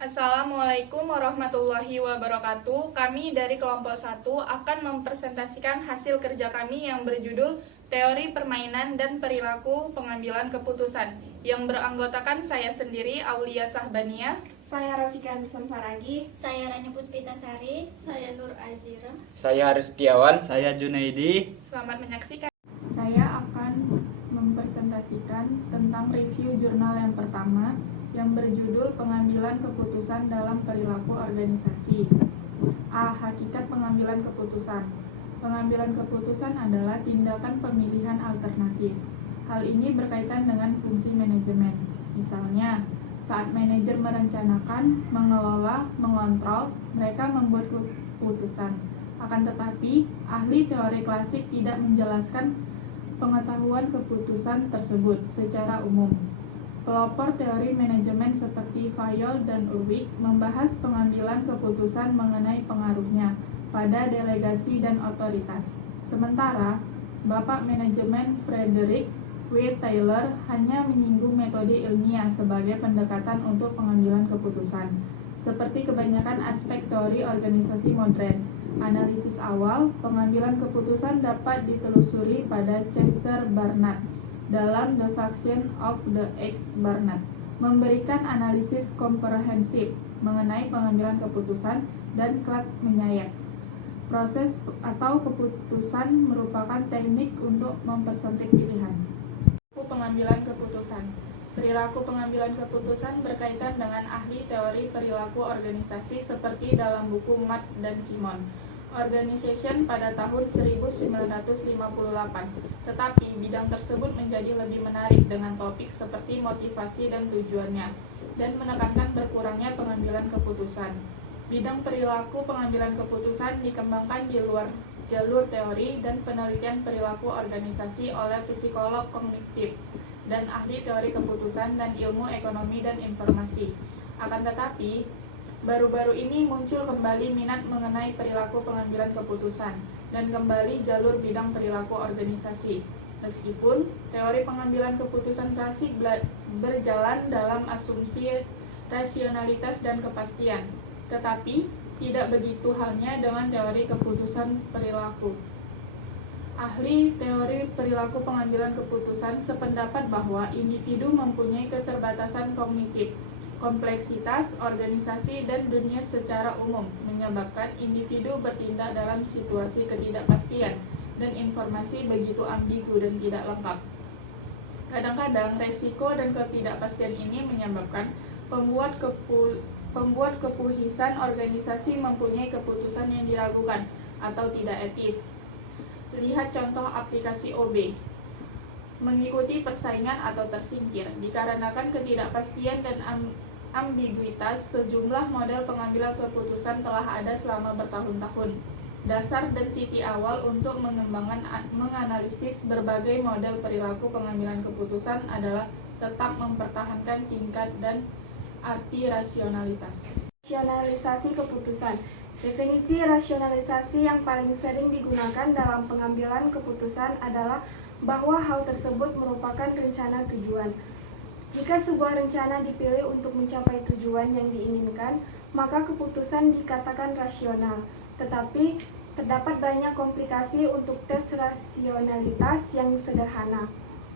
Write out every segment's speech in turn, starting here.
Assalamualaikum warahmatullahi wabarakatuh. Kami dari kelompok 1 akan mempresentasikan hasil kerja kami yang berjudul Teori Permainan dan Perilaku Pengambilan Keputusan, yang beranggotakan saya sendiri, Aulia Sahbania. Saya Rafika Nusam Saragi. Saya Rani Puspitasari. Saya Nur Azira. Saya Haris Setiawan. Saya Junaidi. Selamat menyaksikan. Saya akan mempresentasikan tentang review jurnal yang pertama yang berjudul Pengambilan Keputusan dalam Perilaku Organisasi. A. Hakikat pengambilan keputusan. Pengambilan keputusan adalah tindakan pemilihan alternatif. Hal ini berkaitan dengan fungsi manajemen. Misalnya, saat manajer merencanakan, mengelola, mengontrol, mereka membuat keputusan. Akan tetapi, ahli teori klasik tidak menjelaskan pengetahuan keputusan tersebut secara umum. Pelopor teori manajemen seperti Fayol dan Ulrich membahas pengambilan keputusan mengenai pengaruhnya pada delegasi dan otoritas. Sementara, Bapak Manajemen Frederick W. Taylor hanya menyinggung metode ilmiah sebagai pendekatan untuk pengambilan keputusan. Seperti kebanyakan aspek teori organisasi modern, analisis awal pengambilan keputusan dapat ditelusuri pada Chester Barnard dalam The Function of the X Barnard, memberikan analisis komprehensif mengenai pengambilan keputusan, dan Clark menyayat. Proses atau keputusan merupakan teknik untuk mempersempit pilihan. Pengambilan keputusan. Perilaku pengambilan keputusan berkaitan dengan ahli teori perilaku organisasi seperti dalam buku Marx dan Simon Organization pada tahun 1958. Tetapi bidang tersebut menjadi lebih menarik dengan topik seperti motivasi dan tujuannya, dan menekankan berkurangnya pengambilan keputusan. Bidang perilaku pengambilan keputusan dikembangkan di luar jalur teori dan penelitian perilaku organisasi oleh psikolog kognitif dan ahli teori keputusan dan ilmu ekonomi dan informasi. Akan tetapi, baru-baru ini muncul kembali minat mengenai perilaku pengambilan keputusan dan kembali jalur bidang perilaku organisasi. Meskipun teori pengambilan keputusan klasik berjalan dalam asumsi rasionalitas dan kepastian, tetapi tidak begitu halnya dengan teori keputusan perilaku. Ahli teori perilaku pengambilan keputusan sependapat bahwa individu mempunyai keterbatasan kognitif, kompleksitas organisasi dan dunia secara umum menyebabkan individu bertindak dalam situasi ketidakpastian dan informasi begitu ambigu dan tidak lengkap. Kadang-kadang resiko dan ketidakpastian ini menyebabkan pembuat kepuhisan organisasi mempunyai keputusan yang diragukan atau tidak etis. Lihat contoh aplikasi OB. Mengikuti persaingan atau tersingkir. Dikarenakan ketidakpastian dan ambiguitas, sejumlah model pengambilan keputusan telah ada selama bertahun-tahun. Dasar dan titik awal untuk menganalisis berbagai model perilaku pengambilan keputusan adalah tetap mempertahankan tingkat dan arti rasionalitas. Rasionalisasi keputusan. Definisi rasionalisasi yang paling sering digunakan dalam pengambilan keputusan adalah bahwa hal tersebut merupakan rencana tujuan. Jika sebuah rencana dipilih untuk mencapai tujuan yang diinginkan, maka keputusan dikatakan rasional. Tetapi, terdapat banyak komplikasi untuk tes rasionalitas yang sederhana.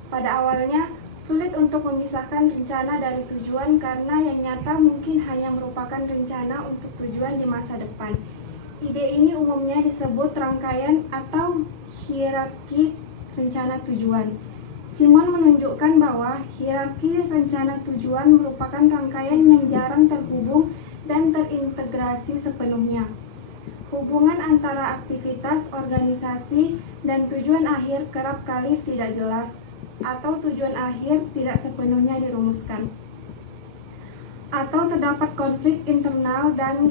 Pada awalnya, sulit untuk memisahkan rencana dari tujuan karena yang nyata mungkin hanya merupakan rencana untuk tujuan di masa depan. Ide ini umumnya disebut rangkaian atau hierarki rencana tujuan. Simon menunjukkan bahwa hierarki rencana tujuan merupakan rangkaian yang jarang terhubung dan terintegrasi sepenuhnya. Hubungan antara aktivitas organisasi dan tujuan akhir kerap kali tidak jelas, atau tujuan akhir tidak sepenuhnya dirumuskan, atau terdapat konflik internal dan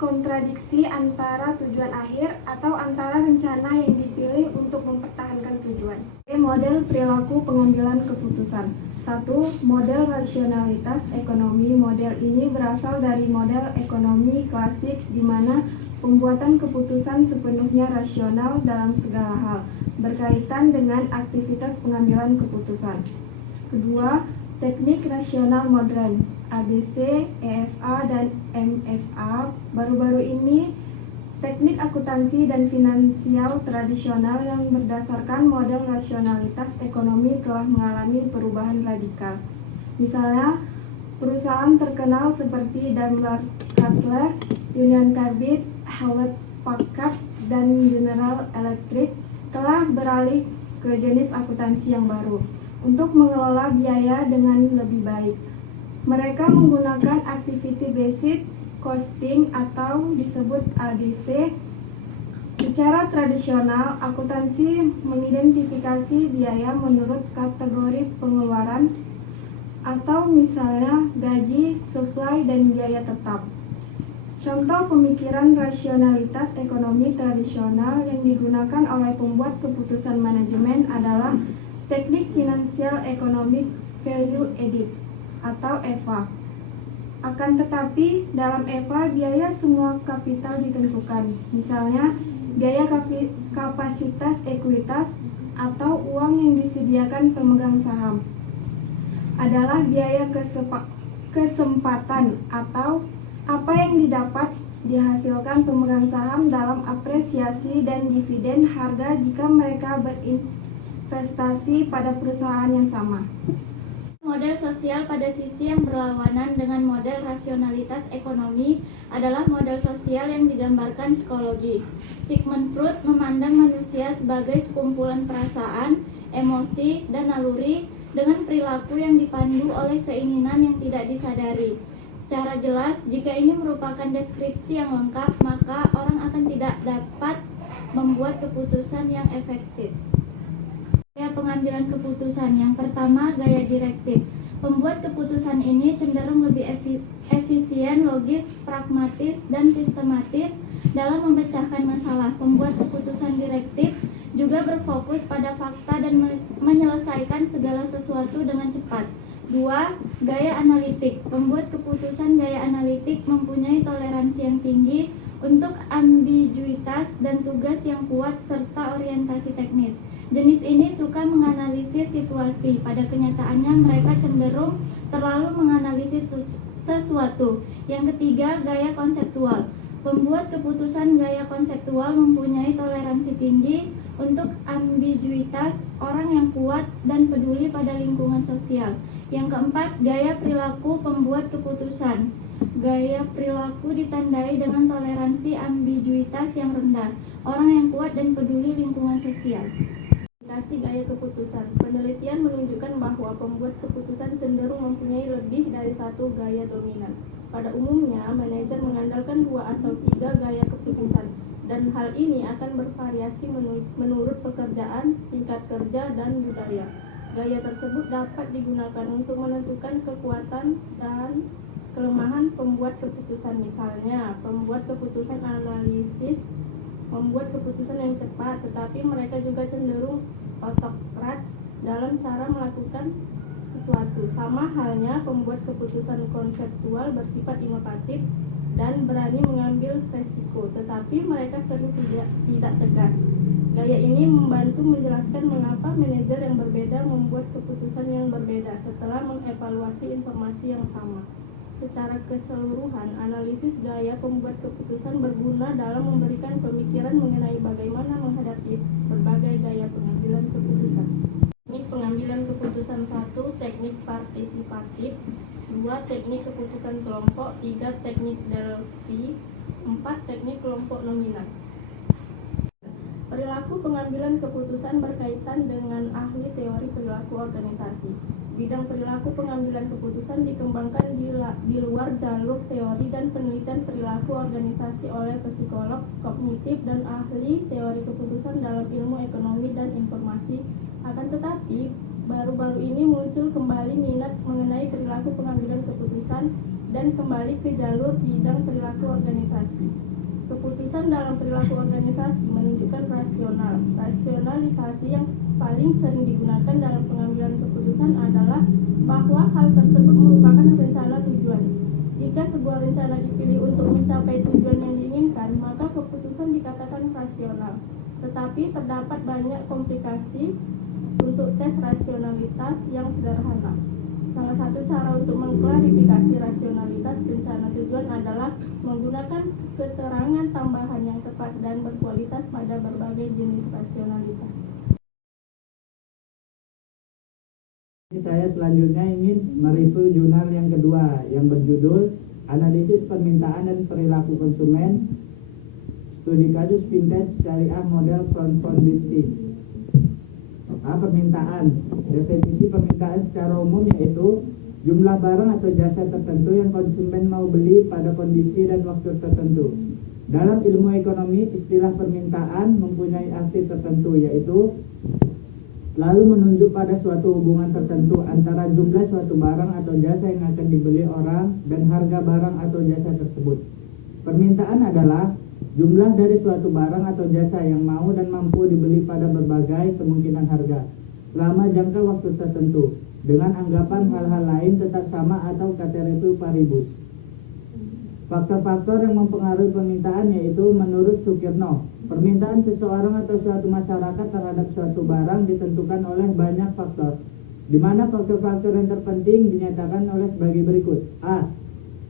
kontradiksi antara tujuan akhir atau antara rencana yang dipilih untuk mempertahankan tujuan. Model perilaku pengambilan keputusan. 1. Model rasionalitas ekonomi. Model ini berasal dari model ekonomi klasik di mana pembuatan keputusan sepenuhnya rasional dalam segala hal, berkaitan dengan aktivitas pengambilan keputusan. Kedua, teknik rasional modern. ABC, EFA, dan MFA, baru-baru ini teknik akuntansi dan finansial tradisional yang berdasarkan model rasionalitas ekonomi telah mengalami perubahan radikal. Misalnya, perusahaan terkenal seperti Daimler Chrysler, Union Carbide, Hewlett Packard, dan General Electric telah beralih ke jenis akuntansi yang baru untuk mengelola biaya dengan lebih baik. Mereka menggunakan activity based costing atau disebut ADC. Secara tradisional, akuntansi mengidentifikasi biaya menurut kategori pengeluaran atau misalnya gaji, supply, dan biaya tetap. Contoh pemikiran rasionalitas ekonomi tradisional yang digunakan oleh pembuat keputusan manajemen adalah teknik Financial Economic Value Added atau EVA. Akan tetapi, dalam EVA biaya semua kapital ditentukan, misalnya biaya kapasitas ekuitas atau uang yang disediakan pemegang saham adalah biaya kesempatan atau apa yang dihasilkan pemegang saham dalam apresiasi dan dividen harga jika mereka berinvestasi pada perusahaan yang sama. Model sosial pada sisi yang berlawanan dengan model rasionalitas ekonomi adalah model sosial yang digambarkan psikologi. Sigmund Freud memandang manusia sebagai sekumpulan perasaan, emosi, dan naluri dengan perilaku yang dipandu oleh keinginan yang tidak disadari. Secara jelas, jika ini merupakan deskripsi yang lengkap, maka orang akan tidak dapat membuat keputusan yang efektif. Gaya pengambilan keputusan. Yang pertama, gaya direktif. Pembuat keputusan ini cenderung lebih efisien, logis, pragmatis, dan sistematis dalam memecahkan masalah. Pembuat keputusan direktif juga berfokus pada fakta dan menyelesaikan segala sesuatu dengan cepat. 2. Gaya analitik. Pembuat keputusan gaya analitik mempunyai toleransi yang tinggi untuk ambiguitas dan tugas yang kuat serta orientasi teknis. Jenis ini suka menganalisis situasi. Pada kenyataannya mereka cenderung terlalu menganalisis sesuatu. Yang ketiga, gaya konseptual. Pembuat keputusan gaya konseptual mempunyai toleransi tinggi untuk ambiguitas, orang yang kuat, dan peduli pada lingkungan sosial. Yang keempat, gaya perilaku pembuat keputusan. Gaya perilaku ditandai dengan toleransi ambiguitas yang rendah, orang yang kuat dan peduli lingkungan sosial. Gaya keputusan. Penelitian menunjukkan bahwa pembuat keputusan cenderung mempunyai lebih dari satu gaya dominan. Pada umumnya, manajer mengandalkan 2 atau 3 gaya keputusan, dan hal ini akan bervariasi menurut pekerjaan, tingkat kerja, dan budaya. Gaya tersebut dapat digunakan untuk menentukan kekuatan dan kelemahan pembuat keputusan. Misalnya, pembuat keputusan analisis membuat keputusan yang cepat, tetapi mereka juga cenderung otokrat dalam cara melakukan sesuatu. Sama halnya, pembuat keputusan konseptual bersifat inovatif dan berani mengambil resiko, tetapi mereka sering tidak tegas. Gaya ini membantu menjelaskan mengapa manajer yang berbeda membuat keputusan yang berbeda setelah mengevaluasi informasi yang sama. Secara keseluruhan, analisis gaya pembuat keputusan berguna dalam memberikan pemikiran mengenai bagaimana menghadapi berbagai gaya pengambilan keputusan. Teknik pengambilan keputusan 1. Teknik partisipatif. 2. Teknik keputusan kelompok. 3. Teknik Delphi. 4. Teknik kelompok nominal. Perilaku pengambilan keputusan berkaitan dengan ahli teori perilaku organisasi. Bidang perilaku pengambilan keputusan dikembangkan di luar jalur teori dan penelitian perilaku organisasi oleh psikolog kognitif dan ahli teori keputusan dalam ilmu ekonomi dan informasi. Akan tetapi, baru-baru ini muncul kembali minat mengenai perilaku pengambilan keputusan dan kembali ke jalur bidang perilaku organisasi. Keputusan dalam perilaku organisasi menunjukkan rasional. Rasionalisasi yang paling sering digunakan dalam pengambilan keputusan adalah bahwa hal tersebut merupakan rencana tujuan. Jika sebuah rencana dipilih untuk mencapai tujuan yang diinginkan, maka keputusan dikatakan rasional. Tetapi terdapat banyak komplikasi untuk tes rasionalitas yang sederhana. Salah satu cara untuk mengklarifikasi rasionalitas rencana tujuan adalah menggunakan keterangan tambahan yang tepat dan berkualitas pada berbagai jenis rasionalitas. Saya selanjutnya ingin mereview jurnal yang kedua yang berjudul Analisis Permintaan dan Perilaku Konsumen, Studi Kasus Vintage Syariah Model Crowdfunding. Permintaan. Definisi permintaan secara umum yaitu jumlah barang atau jasa tertentu yang konsumen mau beli pada kondisi dan waktu tertentu. Dalam ilmu ekonomi, istilah permintaan mempunyai arti tertentu, yaitu lalu menunjuk pada suatu hubungan tertentu antara jumlah suatu barang atau jasa yang akan dibeli orang dan harga barang atau jasa tersebut. Permintaan adalah jumlah dari suatu barang atau jasa yang mau dan mampu dibeli pada berbagai kemungkinan harga selama jangka waktu tertentu, dengan anggapan hal-hal lain tetap sama atau ceteris paribus. Faktor-faktor yang mempengaruhi permintaan yaitu menurut Sukirno, permintaan seseorang atau suatu masyarakat terhadap suatu barang ditentukan oleh banyak faktor, di mana faktor-faktor yang terpenting dinyatakan oleh sebagai berikut. A.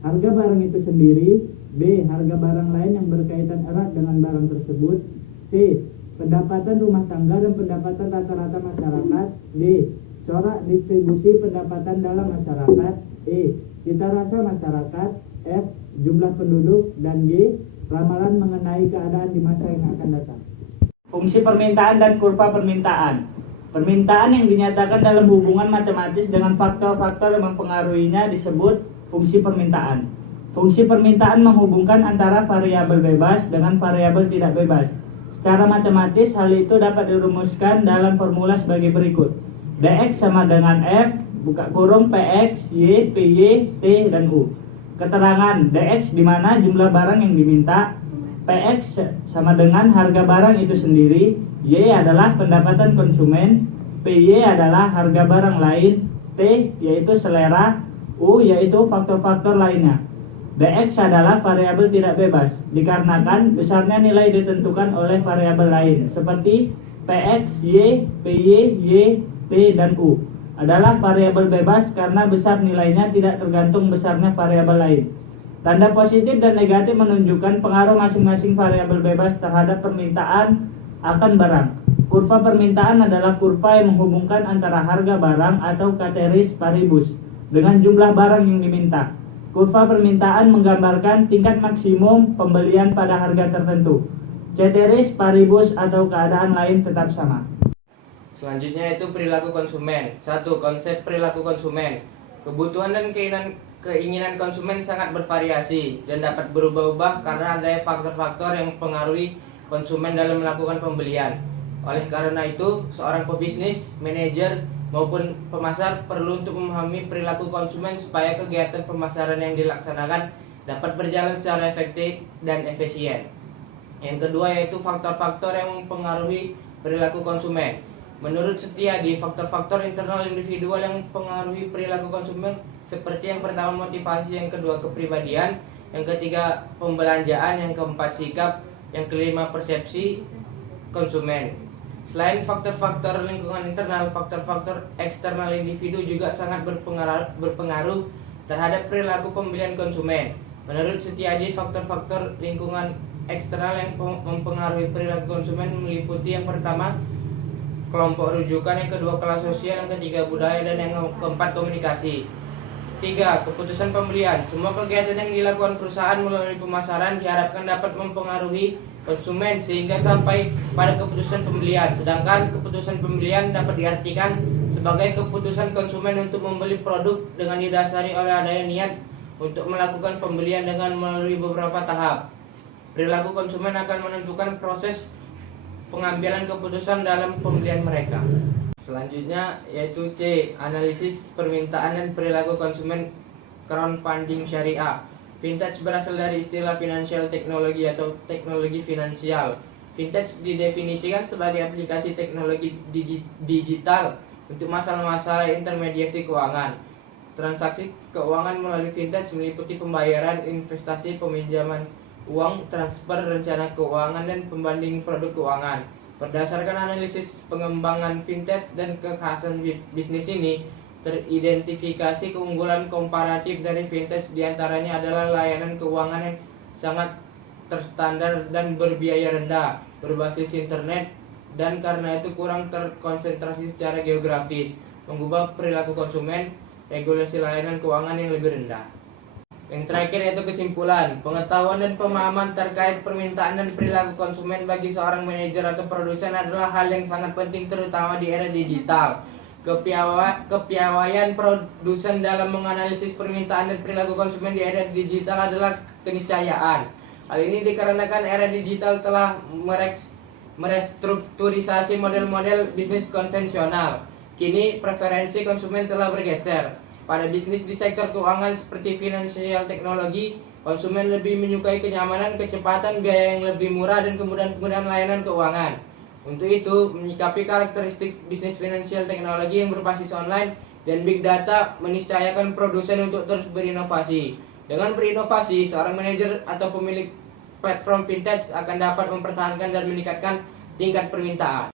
Harga barang itu sendiri. B. Harga barang lain yang berkaitan erat dengan barang tersebut. C. Pendapatan rumah tangga dan pendapatan rata-rata masyarakat. D. Corak distribusi pendapatan dalam masyarakat. E. Cita rasa masyarakat. F. Jumlah penduduk. Dan G. Ramalan mengenai keadaan di masa yang akan datang. Fungsi permintaan dan kurva permintaan. Permintaan yang dinyatakan dalam hubungan matematis dengan faktor-faktor yang mempengaruhinya disebut fungsi permintaan. Fungsi permintaan menghubungkan antara variabel bebas dengan variabel tidak bebas. Secara matematis, hal itu dapat dirumuskan dalam formula sebagai berikut. Dx sama dengan F, buka kurung Px, Y, Py, T, dan U. Keterangan Dx di mana jumlah barang yang diminta, Px sama dengan harga barang itu sendiri, Y adalah pendapatan konsumen, Py adalah harga barang lain, T yaitu selera, U yaitu faktor-faktor lainnya. Dx adalah variabel tidak bebas, dikarenakan besarnya nilai ditentukan oleh variabel lain, seperti Px, Y, Py, Y, T, dan U. Adalah variabel bebas karena besar nilainya tidak tergantung besarnya variabel lain. Tanda positif dan negatif menunjukkan pengaruh masing-masing variabel bebas terhadap permintaan akan barang. Kurva permintaan adalah kurva yang menghubungkan antara harga barang atau ceteris paribus dengan jumlah barang yang diminta. Kurva permintaan menggambarkan tingkat maksimum pembelian pada harga tertentu. Ceteris paribus atau keadaan lain tetap sama. Selanjutnya yaitu perilaku konsumen. 1. Konsep perilaku konsumen. Kebutuhan dan keinginan konsumen sangat bervariasi dan dapat berubah-ubah karena adanya faktor-faktor yang mempengaruhi konsumen dalam melakukan pembelian. Oleh karena itu, seorang pebisnis, manajer, maupun pemasar perlu untuk memahami perilaku konsumen supaya kegiatan pemasaran yang dilaksanakan dapat berjalan secara efektif dan efisien. Yang kedua yaitu faktor-faktor yang mempengaruhi perilaku konsumen. Menurut Setiadi, faktor-faktor internal individual yang mempengaruhi perilaku konsumen seperti yang pertama motivasi, yang kedua kepribadian, yang ketiga pembelanjaan, yang keempat sikap, yang kelima persepsi konsumen. Selain faktor-faktor lingkungan internal, faktor-faktor eksternal individu juga sangat berpengaruh terhadap perilaku pembelian konsumen. Menurut Setiadi, faktor-faktor lingkungan eksternal yang mempengaruhi perilaku konsumen meliputi yang pertama kelompok rujukan, yang kedua kelas sosial, yang ketiga budaya, dan yang keempat komunikasi. 3. Keputusan pembelian. Semua kegiatan yang dilakukan perusahaan melalui pemasaran diharapkan dapat mempengaruhi konsumen sehingga sampai pada keputusan pembelian. Sedangkan keputusan pembelian dapat diartikan sebagai keputusan konsumen untuk membeli produk dengan didasari oleh adanya niat untuk melakukan pembelian dengan melalui beberapa tahap. Perilaku konsumen akan menentukan proses pengambilan keputusan dalam pembelian mereka. Selanjutnya yaitu C. Analisis permintaan dan perilaku konsumen crowdfunding syariah. Vintage berasal dari istilah financial technology atau teknologi finansial. Vintage didefinisikan sebagai aplikasi teknologi digital untuk masalah-masalah intermediasi keuangan. Transaksi keuangan melalui vintage meliputi pembayaran, investasi, peminjaman uang, transfer, rencana keuangan, dan pembanding produk keuangan. Berdasarkan analisis pengembangan vintage dan kekhasan bisnis ini, Teridentifikasi keunggulan komparatif dari fintech, diantaranya adalah layanan keuangan yang sangat terstandar dan berbiaya rendah, berbasis internet, dan karena itu kurang terkonsentrasi secara geografis, mengubah perilaku konsumen, regulasi layanan keuangan yang lebih rendah. Yang terakhir yaitu kesimpulan, pengetahuan dan pemahaman terkait permintaan dan perilaku konsumen bagi seorang manajer atau produsen adalah hal yang sangat penting terutama di era digital. Kepiawaian produsen dalam menganalisis permintaan dan perilaku konsumen di era digital adalah keniscayaan. Hal ini dikarenakan era digital telah merestrukturisasi model-model bisnis konvensional. Kini preferensi konsumen telah bergeser. Pada bisnis di sektor keuangan seperti finansial teknologi, konsumen lebih menyukai kenyamanan, kecepatan, biaya yang lebih murah, dan kemudahan layanan keuangan. Untuk itu, menyikapi karakteristik bisnis finansial teknologi yang berbasis online dan big data meniscayakan produsen untuk terus berinovasi. Dengan berinovasi, seorang manajer atau pemilik platform fintech akan dapat mempertahankan dan meningkatkan tingkat permintaan.